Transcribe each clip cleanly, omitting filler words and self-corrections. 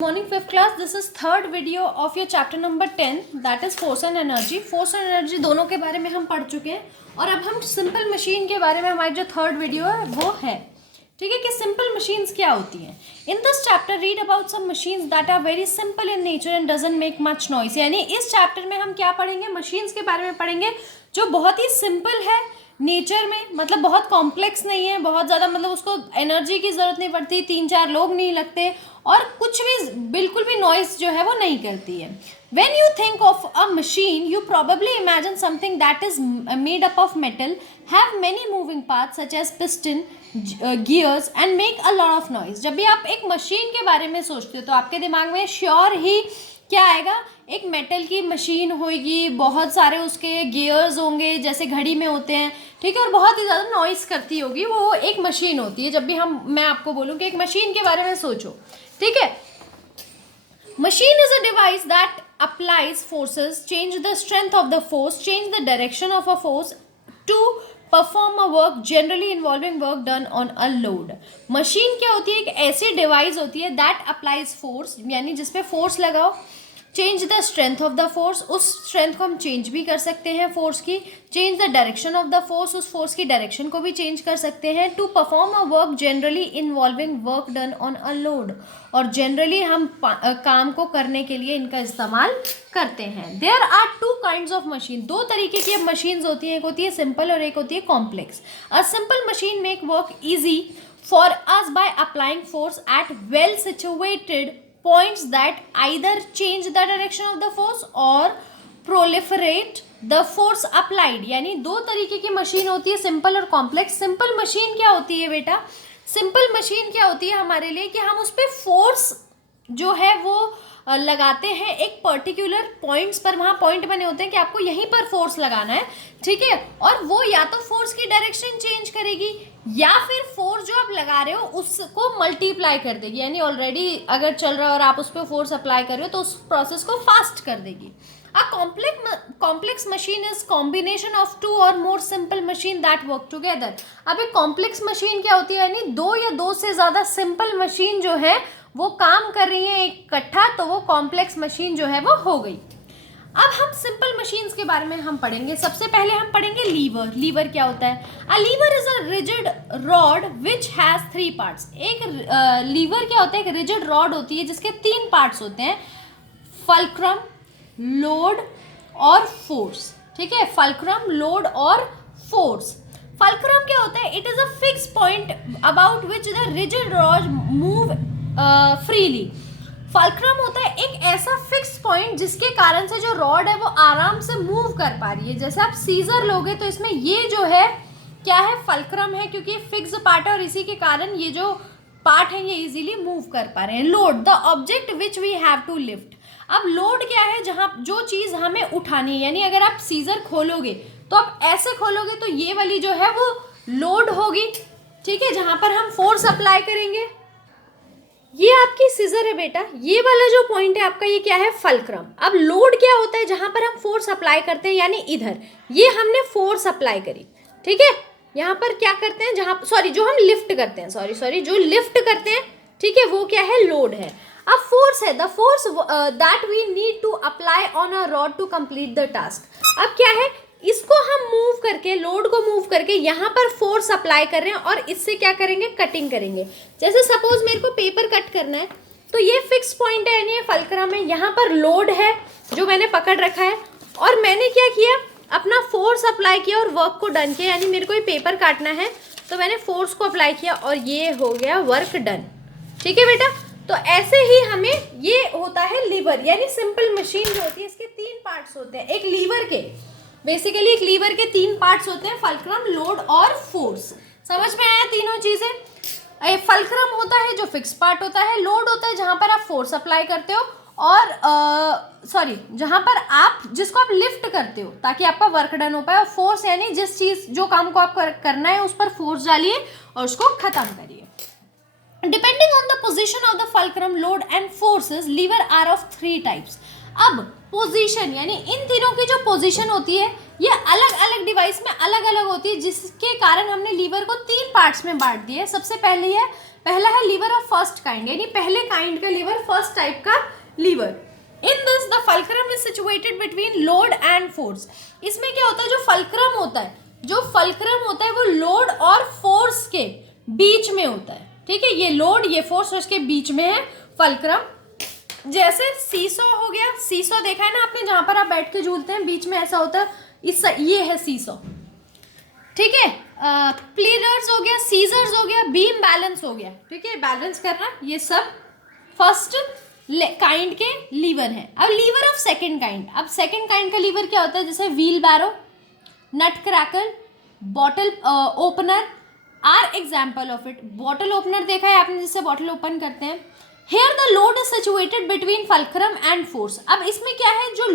Morning fifth class. This is third video of your chapter number 10, that is force and energy. Force and energy दोनों के बारे में हम पढ़ चुके हैं और अब हम सिंपल मशीन के बारे में हमारी जो थर्ड वीडियो है वो है, ठीक है, कि सिंपल मशीन्स क्या होती हैं. In this chapter read about some machines that are very simple in nature and doesn't make much noise. यानी इस चैप्टर में हम क्या पढ़ेंगे, मशीन्स के बारे में पढ़ेंगे जो बहुत ही सिंपल है नेचर में, मतलब बहुत कॉम्प्लेक्स नहीं है, बहुत ज़्यादा मतलब उसको एनर्जी की ज़रूरत नहीं पड़ती, 3-4 लोग नहीं लगते और कुछ भी बिल्कुल भी नॉइस जो है वो नहीं करती है. When you think of a machine, you probably imagine something that is made up of metal, have many moving parts such as piston, gears and make a lot of noise. जब भी आप एक मशीन के बारे में सोचते हो तो आपके दिमाग में श्योर ही क्या आएगा, एक मेटल की मशीन होगी, बहुत सारे उसके गियर्स होंगे जैसे घड़ी में होते हैं, ठीक है, और बहुत ही ज़्यादा नॉइस करती होगी, वो एक मशीन होती है. जब भी मैं आपको बोलूँ कि एक मशीन के बारे में सोचो, ठीक है. Machine is a device that applies forces, change the strength of the force, change the direction of a force to perform a work generally involving work done on a load. Machine क्या होती है, एक ऐसी device होती है that applies force, यानी जिसपे force लगाओ, change the strength of the force, उस स्ट्रेंथ को हम चेंज भी कर सकते हैं फोर्स की, change the direction of the force, उस फोर्स की डायरेक्शन को भी चेंज कर सकते हैं, to perform a work generally involving work done on a load, और जनरली हम काम को करने के लिए इनका इस्तेमाल करते हैं. There are two kinds of machine, दो तरीके की मशीन्स होती हैं, एक होती है सिंपल और एक होती है complex. A simple machine make work easy for us by applying force at well situated points that either change the direction of the force or proliferate the force applied. यानी दो तरीके की मशीन होती है, सिंपल और complex. Simple machine क्या होती है बेटा, सिंपल मशीन क्या होती है हमारे लिए कि हम उस पर फोर्स जो है वो लगाते हैं एक पर्टिकुलर पॉइंट्स पर, वहाँ पॉइंट बने होते हैं कि आपको यहीं पर फोर्स लगाना है, ठीक है, और वो या तो फोर्स की डायरेक्शन चेंज करेगी या फिर फोर्स जो आप लगा रहे हो उसको मल्टीप्लाई कर देगी. यानी ऑलरेडी अगर चल रहा है और आप उस पर फोर्स अप्लाई कर रहे हो तो उस प्रोसेस को फास्ट कर देगी. A complex machine is combination of two or more simple machine that work together. अब एक कॉम्प्लेक्स मशीन क्या होती है, यानी दो या दो से ज़्यादा सिंपल मशीन जो है वो काम कर रही है इकट्ठा, तो वो कॉम्प्लेक्स मशीन जो है वो हो गई. अब हम सिंपल मशीन्स के बारे में हम पढ़ेंगे. सबसे पहले हम पढ़ेंगे लीवर. लीवर क्या होता है, a lever is a rigid rod which has 3 parts. एक लीवर क्या होता है, एक रिजिड रॉड होती है जिसके 3 पार्ट्स होते हैं, फल्क्रम, लोड और फोर्स, ठीक है, फल्क्रम, लोड और फोर्स. फल्क्रम क्या होता है, it is a fix point about which the rigid rod move freely. Fulcrum होता है एक ऐसा फिक्स पॉइंट जिसके कारण से जो रॉड है वो आराम से मूव कर पा रही है. जैसे आप सीजर लोगे तो इसमें ये जो है क्या है, फल्क्रम है, क्योंकि ये फिक्स पार्ट है और इसी के कारण ये जो पार्ट है ये इजीली मूव कर पा रहे हैं. Load, the object which we have to lift. अब लोड क्या है, जहाँ जो चीज़ हमें उठानी है, यानी अगर आप सीजर खोलोगे तो आप ऐसे खोलोगे तो ये वाली जो है वो लोड होगी, ठीक है, जहाँ पर हम फोर्स अप्लाई करेंगे. ये आपकी सीजर है बेटा, ये वाला जो पॉइंट है आपका ये क्या है, फल्क्रम. अब लोड क्या होता है, जहाँ पर हम फोर्स अप्लाई करते हैं, यानी इधर ये हमने फोर्स अप्लाई करी, ठीक है, यहाँ पर क्या करते हैं, जहाँ जो हम लिफ्ट करते हैं, जो लिफ्ट करते हैं, ठीक है, वो क्या है, लोड है. अब फोर्स है, the force that we need to apply on a rod to complete the task. अब क्या है, इसको हम मूव करके, लोड को मूव करके यहाँ पर फोर्स अप्लाई कर रहे हैं और इससे क्या करेंगे, कटिंग करेंगे. जैसे सपोज मेरे को पेपर कट करना है तो ये फिक्स पॉइंट है, यानी ये फल्क्रम है, यहाँ पर लोड है जो मैंने पकड़ रखा है और मैंने क्या किया, अपना फोर्स अप्लाई किया और वर्क को डन किया. यानी मेरे को ये पेपर काटना है तो मैंने फोर्स को अप्लाई किया और ये हो गया वर्क डन, ठीक है बेटा. तो ऐसे ही हमें ये होता है लीवर, यानी सिंपल मशीन जो होती है इसके 3 पार्ट्स होते हैं. एक लीवर के बेसिकली एक लीवर के 3 पार्ट्स होते हैं, फल्क्रम, लोड और फोर्स. समझ में आया तीनों चीज़ें. फल्क्रम होता है जो फिक्स पार्ट होता है, लोड होता है जहाँ पर आप फोर्स अप्लाई करते हो, और जहाँ पर आप जिसको आप लिफ्ट करते हो ताकि आपका वर्क डन हो पाए, और फोर्स यानी जिस चीज़ जो काम को आप करना है उस पर फोर्स डालिए और उसको ख़त्म करिए. Depending on the position of the fulcrum, load and forces, lever are of 3 types. अब पोजीशन यानी इन तीनों की जो पोजीशन होती है ये अलग अलग डिवाइस में अलग अलग होती है, जिसके कारण हमने लीवर को 3 पार्ट्स में बांट दिया है. सबसे पहले है पहला है लीवर ऑफ फर्स्ट काइंड, यानी पहले काइंड का लीवर, फर्स्ट टाइप का lever. In this the fulcrum is situated between load and force. इसमें क्या होता है, जो फल्क्रम होता है वो लोड और फोर्स के बीच में होता है, ठीक है। ये लोड, ये फोर्स, उसके बीच में है फल्क्रम। जैसे सीसो हो गया, सीसो देखा है ना आपने, जहां पर आप बैठ के झूलते हैं, बीच में ऐसा होता है, ये है सीसो, ठीक है। प्लीडर्स हो गया, सीजर्स हो गया, बीम बैलेंस हो गया, ठीक है, बैलेंस करना, ये सब फर्स्ट काइंड के लीवर है। अब लीवर ऑफ सेकंड काइंड, अब सेकंड काइंड का लीवर क्या होता है, जैसे wheelbarrow, nutcracker, bottle opener are example of it. Bottle opener देखा है आपने, जिससे बॉटल ओपन करते हैं। Here the load is situated between fulcrum and force. अब इसमें क्या है, जो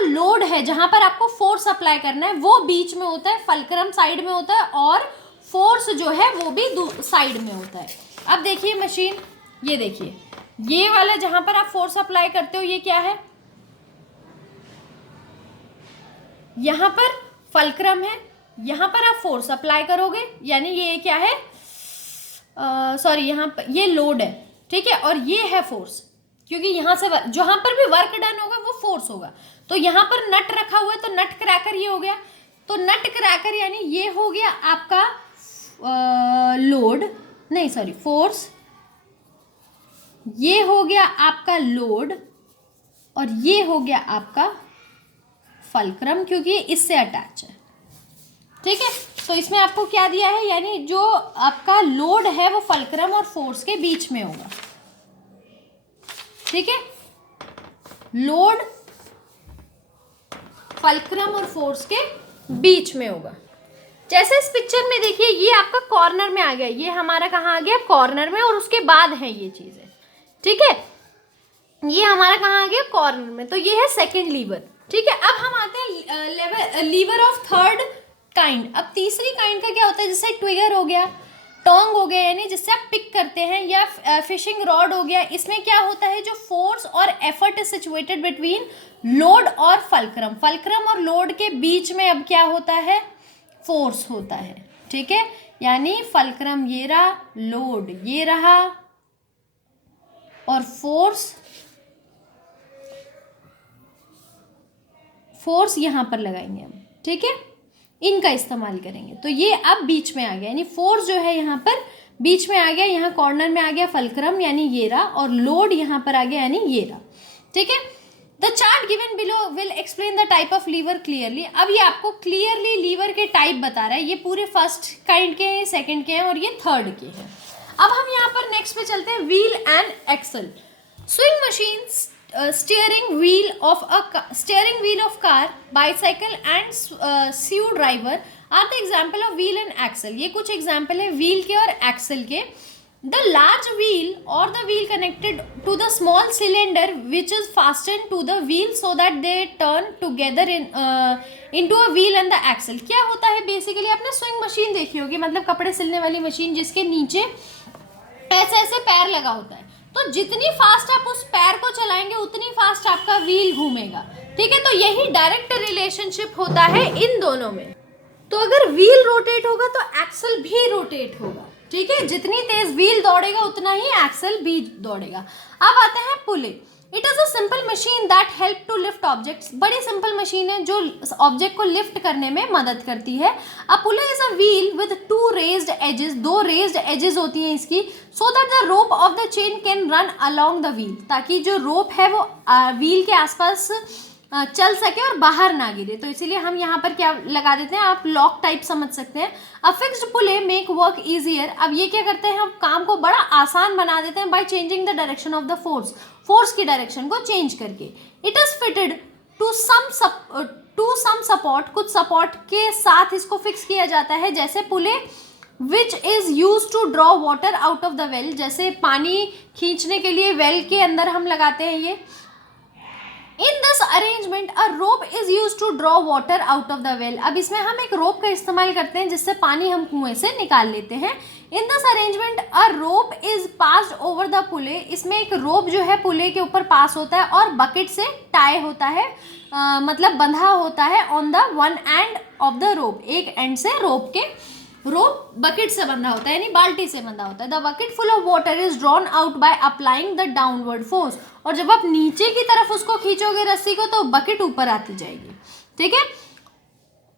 लोड है जहां पर आपको फोर्स अप्लाई करना है वो बीच में होता है, फल्क्रम साइड में होता है, और फोर्स जो है वो भी साइड में होता है। अब देखिए मशीन, ये देखिए, ये वाला जहां पर आप फोर्स अप्लाई करते हो, ये क्या है, यहां पर फल्क्रम है, यहां पर आप फोर्स अप्लाई करोगे, यानी ये क्या है, सॉरी, यहाँ पर ये लोड है, ठीक है, और ये है फोर्स, क्योंकि यहां से जहां पर भी वर्क डन होगा वो फोर्स होगा। तो यहां पर नट रखा हुआ है, तो नट क्रैकर ये हो गया, तो नट क्रैकर यानी ये हो गया आपका लोड, नहीं सॉरी फोर्स, ये हो गया आपका लोड, और ये हो गया आपका फल्क्रम, क्योंकि इससे अटैच है, ठीक है। तो इसमें आपको क्या दिया है, यानी जो आपका लोड है वो फल्क्रम और फोर्स के बीच में होगा, ठीक है। लोड फल्क्रम और फोर्स के बीच में होगा। जैसे इस पिक्चर में देखिए, ये आपका कॉर्नर में आ गया, ये हमारा कहाँ आ गया, कॉर्नर में, और उसके बाद है ये चीजें, ठीक है, ये हमारा कहाँ आ गया, कॉर्नर में। तो ये है सेकंड लीवर, ठीक है। अब हम आते हैं लीवर ऑफ थर्ड काइंड। अब तीसरी काइंड का क्या होता है, जैसे ट्विगर हो गया, टोंग हो गया, यानी जिससे आप पिक करते हैं, या फिशिंग रॉड हो गया। इसमें क्या होता है, जो फोर्स और effort is situated between load और फल्क्रम और लोड के बीच में अब क्या होता है, फोर्स होता है, ठीक है। यानी फल्क्रम ये रहा, लोड ये रहा, और फोर्स यहां पर लगाएंगे हम, ठीक है, इनका इस्तेमाल करेंगे। तो ये अब बीच में आ गया, यानी फोर्स जो है यहाँ पर बीच में आ गया, यहाँ कॉर्नर में आ गया फल्क्रम, यानी ये रहा, और लोड यहाँ पर आ गया, यानी ये रहा, ठीक है। The chart given below will explain the type of lever clearly. अब ये आपको क्लियरली लीवर के टाइप बता रहा है, ये पूरे फर्स्ट काइंड के हैं, सेकंड के हैं, और ये थर्ड के हैं। अब हम यहाँ पर नेक्स्ट पे चलते हैं, wheel and axle. Swing machine, steering wheel of car, bicycle and screwdriver are the example of wheel and axle। ये कुछ example है wheel के और axle के। The large wheel or the wheel connected to the small cylinder which is fastened to the wheel so that they turn together into a wheel and the axle। क्या होता है basically, आपने swing machine देखी होगी, मतलब कपड़े सिलने वाली मशीन, जिसके नीचे ऐसे ऐसे पैर लगा होता है। तो जितनी फास्ट आप उस पैर को चलाएंगे उतनी फास्ट आपका व्हील घूमेगा, ठीक है। तो यही डायरेक्ट रिलेशनशिप होता है इन दोनों में। तो अगर व्हील रोटेट होगा तो एक्सल भी रोटेट होगा, ठीक है। जितनी तेज व्हील दौड़ेगा उतना ही एक्सल भी दौड़ेगा। अब आते हैं pulley. It is a simple machine that help to lift objects. बड़ी सिंपल मशीन है जो ऑब्जेक्ट को लिफ्ट करने में मदद करती है। A pulley is a wheel with two raised edges, दो रेज्ड एजेस होती हैं इसकी, so that the rope of the chain can run along the wheel, ताकि जो रोप है वो व्हील के आसपास चल सके और बाहर ना गिरे। तो इसीलिए हम यहाँ पर क्या लगा देते हैं, आप लॉक टाइप समझ सकते हैं। A fixed pulley make work easier. अब ये क्या करते हैं, हम काम को बड़ा आसान बना देते हैं by changing the direction of the force की डायरेक्शन को चेंज करके। It is fitted to some support, कुछ सपोर्ट के साथ इसको फिक्स किया जाता है, जैसे pulley which is use to draw water out of the well, जैसे पानी खींचने के लिए वेल के अंदर हम लगाते हैं ये। In this arrangement a rope is use to draw water out of the well. अब इसमें हम एक रोप का इस्तेमाल करते हैं जिससे पानी हम कुएं से निकाल लेते हैं। In this arrangement a rope is passed over the pulley. इसमें एक रोप जो है पुले के ऊपर पास होता है और बकेट से टाई होता है, मतलब बंधा होता है on the one end of the rope, एक एंड से रोप के रोप बकेट से बंधा होता है, यानी बाल्टी से बंधा होता है। The bucket full of water is drawn out by applying the downward force, और जब आप नीचे की तरफ उसको खींचोगे रस्सी को तो बकेट ऊपर आती जाएगी, ठीक है।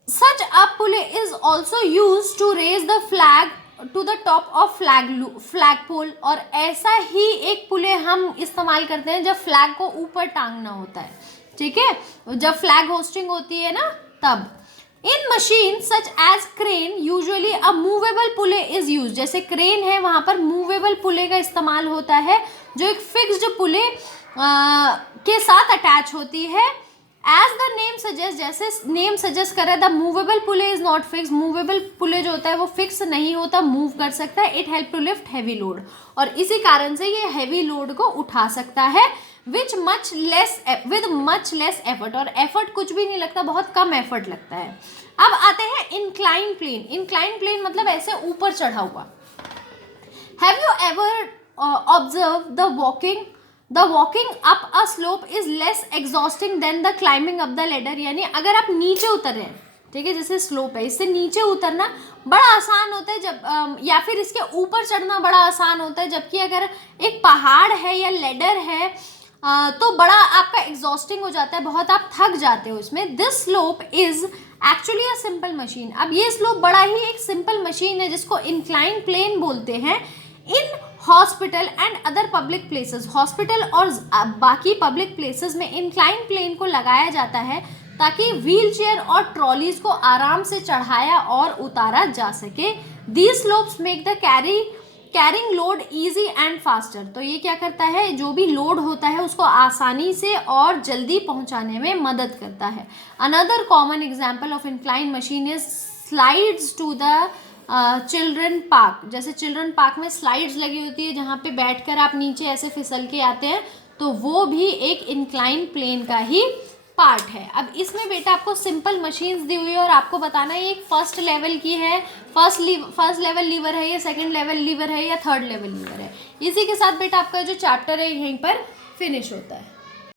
Such a pulley is also use to raise the flag to the top of flag pole, और ऐसा ही एक पुले हम इस्तेमाल करते हैं जब फ्लैग को ऊपर टांगना होता है, ठीक है, जब फ्लैग होस्टिंग होती है ना तब। In machine such as crane usually a movable pulley is use, जैसे क्रेन है वहां पर मूवेबल पुले का इस्तेमाल होता है जो एक फिक्स्ड पुले के साथ अटैच होती है। एज द नेम सजेस्ट, जैसे नेम सजेस्ट कर रहा है, the movable pulley is not fix, movable pulley जो होता है वो फिक्स नहीं होता, मूव कर सकता है। It help to lift heavy load, और इसी कारण से ये हैवी लोड को उठा सकता है विद मच लेस एफर्ट, और एफर्ट कुछ भी नहीं लगता, बहुत कम एफर्ट लगता है। अब आते हैं इंक्लाइन प्लेन। इंक्लाइन प्लेन मतलब ऐसे ऊपर चढ़ा हुआ। Have you ever observe the walking up a slope is less exhausting than the climbing up the ladder, यानी अगर आप नीचे उतर रहे हैं, ठीक है, जैसे स्लोप है, इससे नीचे उतरना बड़ा आसान होता है जब या फिर इसके ऊपर चढ़ना बड़ा आसान होता है, जबकि अगर एक पहाड़ है या लेडर है तो बड़ा आपका एग्जॉस्टिंग हो जाता है, बहुत आप थक जाते हो इसमें। This slope is actually a simple machine, अब ये स्लोप बड़ा ही एक सिंपल मशीन है जिसको इंक्लाइन प्लेन बोलते हैं। In hospital and other public places, hospital और बाकी पब्लिक प्लेसेस में इंक्लाइन प्लेन को लगाया जाता है ताकि व्हील चेयर और ट्रॉलीज को आराम से चढ़ाया और उतारा जा सके। These slopes make the carrying load easy and faster, तो ये क्या करता है, जो भी लोड होता है उसको आसानी से और जल्दी पहुंचाने में मदद करता है। Another common example of incline machine is slides to the children park, जैसे चिल्ड्रन पार्क में स्लाइड्स लगी होती है जहाँ पे बैठकर आप नीचे ऐसे फिसल के आते हैं, तो वो भी एक इंक्लाइन प्लेन का ही पार्ट है। अब इसमें बेटा आपको सिंपल मशीन्स दी हुई है और आपको बताना है ये फर्स्ट लेवल की है, फर्स्ट लेवल लीवर है या सेकंड लेवल लीवर है या थर्ड लेवल लीवर है। इसी के साथ बेटा आपका जो चैप्टर है यहीं पर फिनिश होता है।